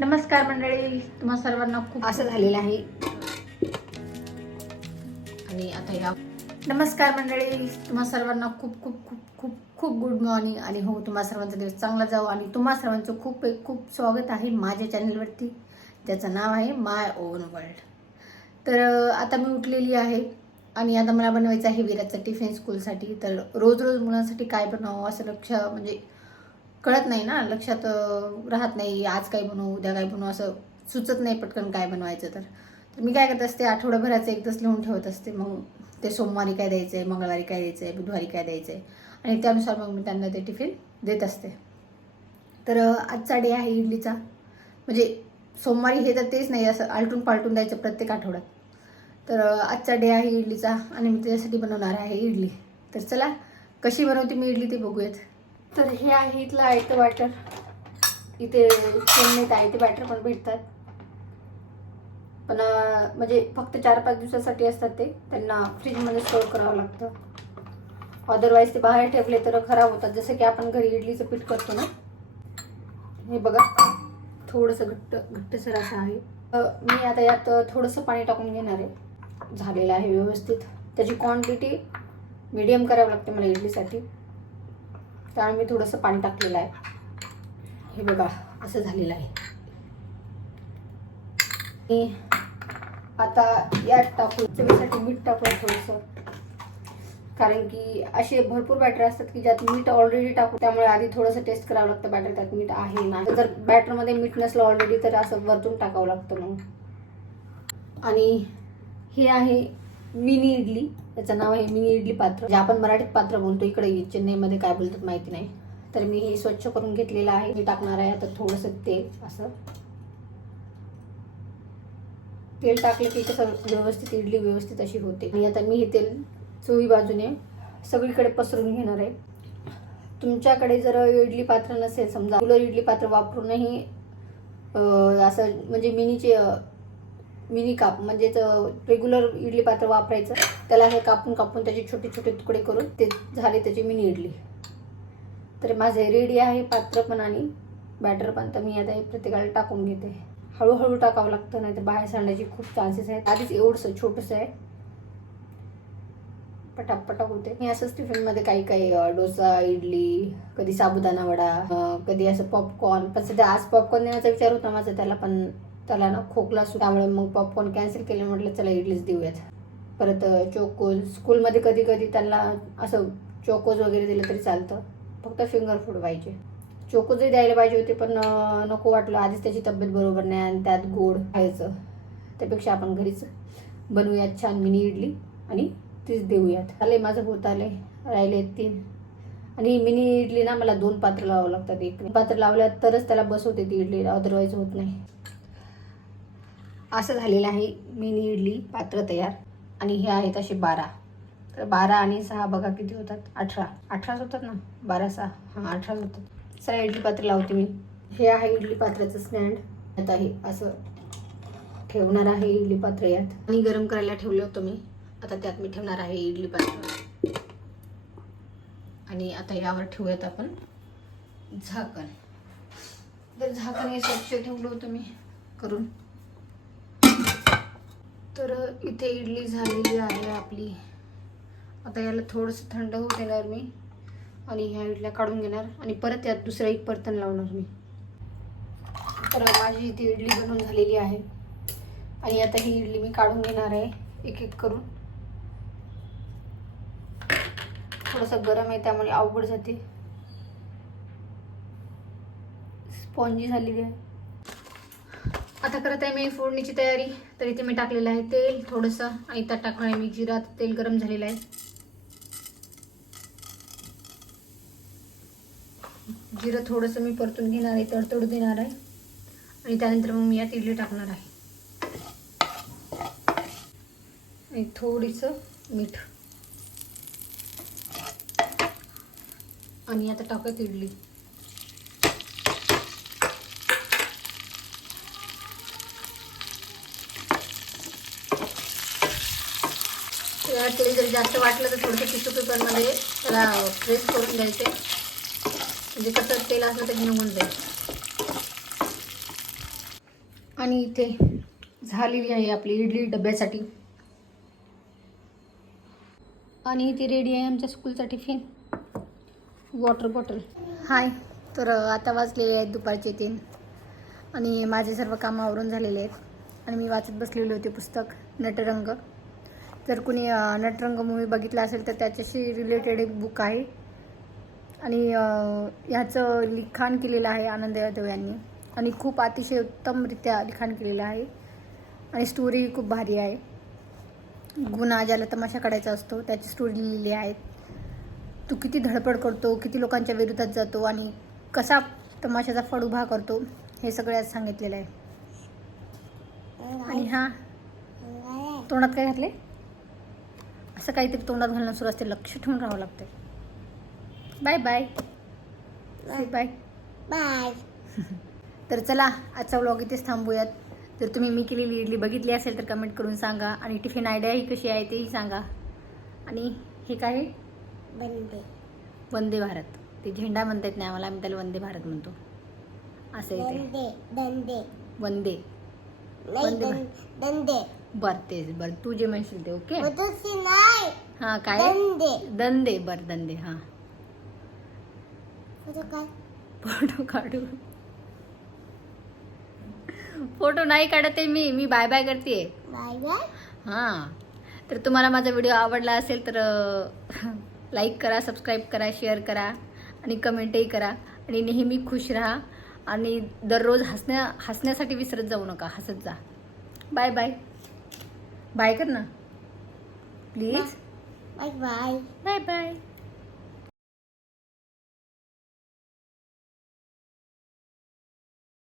नमस्कार मंडळी तुम्हा सर्वांना खूप असं झालेलं आहे. आणि आता या नमस्कार मंडळी तुम्हा सर्वांना खूप खूप खूप खूप खूप गुड मॉर्निंग आणि हो तुम्हा सर्वांचा दिवस चांगला जाऊ आणि तुम्हा सर्वांचं खूप खूप स्वागत आहे माझ्या चॅनलवरती त्याचं नाव आहे माय ओन वर्ल्ड तर आता मी उठलेली आहे. आणि आता मला बनवायचं आहे विराटचं टिफिन स्कूलसाठी तर रोज रोज मुलांसाठी काय बनवावं असं लक्ष म्हणजे कळत नाही ना लक्षात राहत नाही आज काय बनवू उद्या काय बनवू असं सुचत नाही पटकन काय बनवायचं तर. तर मी काय करत असते आठवड्याभराचं एकदाच लिहून ठेवत असते. मग ते सोमवारी काय द्यायचं आहे मंगळवारी काय द्यायचं आहे बुधवारी काय द्यायचं आहे आणि त्यानुसार मग मी त्यांना ते टिफिन देत असते. तर आजचा डे आहे इडलीचा. म्हणजे सोमवारी हे तर तेच नाही असं आलटून पालटून द्यायचं प्रत्येक आठवड्यात. तर आजचा डे आहे इडलीचा आणि मी त्याच्यासाठी बनवणार आहे इडली. तर चला कशी बनवते मी इडली ते बघूयात. तर हे आहे इथलं आयतं बॅटर इथे चेन्नईत आयते बॅटर पण भेटतात. पण म्हणजे फक्त चार पाच दिवसासाठी असतात ते. त्यांना फ्रीजमध्ये स्टोअर करावं लागतं. अदरवाईज ते बाहेर ठेवले तर खराब होतात. जसं की आपण घरी इडलीचं पीठ करतो ना. हे बघा. थोडंसं घट्ट घट्टसर असं आहे. मी आता यात थोडंसं पाणी टाकून घेणार आहे. झालेलं आहे व्यवस्थित. त्याची क्वांटिटी मिडियम करावं लागते मला इडलीसाठी. त्यामुळे मी थोडंसं पाणी टाकलेलं आहे. हे बघा असं झालेलं आहे. आता यात टाकू चवीसाठी मीठ टाकूया थोडंसं. कारण की असे भरपूर बॅटर असतात की ज्यात मीठ ऑलरेडी टाकू त्यामुळे आधी थोडंसं टेस्ट करावं लागतं बॅटर त्यात मीठ आहे ना. जर बॅटरमध्ये मीठ नसलं ऑलरेडी तर असं वरतून टाकावं लागतं मग. आणि हे आहे मिनी इडली त्याचं नाव आहे मिनी इडली पात्र. जे आपण मराठीत पात्र बोलतो इकडे चेन्नईमध्ये काय बोलतात माहिती नाही. तर मी हे स्वच्छ करून घेतलेलं आहे. हे टाकणार आहे आता थोडंसं तेल असं. तेल टाकलं की कसं व्यवस्थित इडली व्यवस्थित अशी होते. आणि आता मी हे तेल चोवी बाजूने सगळीकडे पसरून घेणार आहे. तुमच्याकडे जर इडली पात्र नसेल समजा कुलर इडली पात्र वापरूनही असं म्हणजे मिनीचे मिनी काप म्हणजेच रेग्युलर इडली पात्र वापरायचं. त्याला हे कापून कापून त्याचे छोटे छोटे तुकडे करून ते झाले त्याची मिनी इडली. तर माझे रेडी आहे पात्र पण आणि बॅटर पण. तर मी आता हे प्रत्येकाला टाकून घेते. हळूहळू टाकावं लागतं नाही तर बाहेर सांडण्याचे खूप चान्सेस आहेत. आधीच एवढंसं छोटंसं आहे. पटापटाक होते. मी असंच टिफिनमध्ये काही काही डोसा इडली कधी साबुदाणा वडा कधी असं पॉपकॉर्न पण सध्या आज पॉपकॉर्न देण्याचा विचार होता माझा त्याला पण त्याला ना खोकला सुरू त्यामुळे मग पॉपकॉर्न कॅन्सल केले म्हटलं चला इडलीच देऊयात. परत चोकोज स्कूलमध्ये कधी कधी त्यांना असं चोकोज वगैरे दिलं तरी चालतं. फक्त फिंगर फूड पाहिजे चोकोजही द्यायला पाहिजे होते पण नको वाटलं. आधीच त्याची तब्येत बरोबर नाही आणि त्यात गोड खायचं. त्यापेक्षा आपण घरीच बनवूयात छान मिनी इडली आणि तीच देऊयात. आले माझं होत आले राहिले तीन. आणि मिनी इडली ना मला दोन पात्र लावावं लागतात एक. पात्र लावल्या तरच त्याला बसवते ती इडली. अदरवाईज होत नाही. असं झालेलं आहे. मिनी इडली पात्र तयार. आणि हे आहेत असे बारा. तर बारा आणि सहा बघा किती होतात? अठरा. अठराच होतात ना? बारा सहा. हां अठराच होतात. सर इडली पात्र लावते मी. हे आहे इडली पात्राचं स्टँड. आता हे असं ठेवणार आहे इडली पात्र यात. आणि गरम करायला ठेवलं होतं मी. आता त्यात मी ठेवणार आहे इडली पात्र. आणि आता यावर ठेवूयात आपण झाकण. तर झाकण हे स्वच्छ ठेवलं होतं मी करून. तर इथे इडली झालेली आहे आपली. आता याला थोडंसं थंड होऊ देणार मी. आणि ह्या इडल्या काढून घेणार. आणि परत यात दुसरं एक परतन लावणार मी. तर माझी इथे इडली बनवून झालेली आहे. आणि आता ही इडली मी काढून घेणार आहे. एक एक करून. थोडंसं गरम आहे त्यामुळे अवघड जाते. स्पॉन्जी झालेली आहे. आता करत आहे मी फोडणीची तयारी. तर इथे मी टाकलेलं आहे तेल. थोडंसं आणि त्यात टाकणार आहे मी. जिरा तेल गरम झालेलं आहे. जिरं थोडंसं मी परतून घेणार आहे तडतडू देणार आहे. आणि त्यानंतर मग मी यात इडली टाकणार आहे. आणि थोडीसं मीठ. आणि आता टाकत इडली. यात तेल जर जास्त वाटलं तर थोडंसं टिश्यू पेपरमध्ये त्याला प्रेस करून द्यायचे म्हणजे कसं तेल असलं तरी निघून जाईल आणि इथे झालेली आहे आपली इडली डब्यासाठी. आणि इथे रेडी आहे आमच्या स्कूलचा टिफिन वॉटर बॉटल हाय तर आता वाजलेले आहेत दुपारचे तीन. आणि माझे सर्व कामं आवरून झालेले आहेत. आणि मी वाचत बसलेले होते पुस्तक नटरंग. जर कुणी नटरंग मूवी बघितला असेल तर त्याच्याशी रिलेटेड एक बुक आहे. आणि ह्याचं लिखाण केलेलं आहे आनंद यादव यांनी. आणि खूप अतिशय उत्तमरित्या लिखाण केलेलं आहे. आणि स्टोरी खूप भारी आहे. गुन्हा ज्याला तमाशा काढायचा असतो त्याची स्टोरी लिहिलेली आहे. तू किती धडपड करतो किती लोकांच्या विरोधात जातो आणि कसा तमाशाचा फड उभा करतो हे सगळ्यात सांगितलेलं आहे. आणि हा तोंडात काय घातले असं काहीतरी तोंडात घालणं सुरू असते लक्ष ठेवून राहावं लागतं बाय बाय बाय बाय तर चला आजचा व्लॉग इथेच थांबूयात. जर तुम्ही मी केलेली इडली बघितली असेल तर कमेंट करून सांगा आणि टिफिन आयडिया ही कशी आहे तेही सांगा. आणि हे काय आहे? बंदे. वंदे भारत. ते झेंडा म्हणता येत नाही आम्हाला आम्ही त्याला वंदे भारत म्हणतो. असं आहे ते. दंदे दंदे. वंदे. वंदे दं- दंदे. बर तेच बर. तू जे म्हणशील ते ओके? नाही हां काय? दंदे दंदे बर दंदे हां. काय फोटो काढू. फोटो नाही काढत आहे मी मी बाय बाय करते. Bye bye. हां. तर तुम्हाला माझा व्हिडिओ आवडला असेल तर लाईक करा सबस्क्राईब करा शेअर करा आणि कमेंटही करा आणि नेहमी खुश राहा आणि दररोज हसण्या हसण्यासाठी विसरत जाऊ नका हसत जा. Bye bye. बाय कर ना. Please. Bye. Bye bye. Bye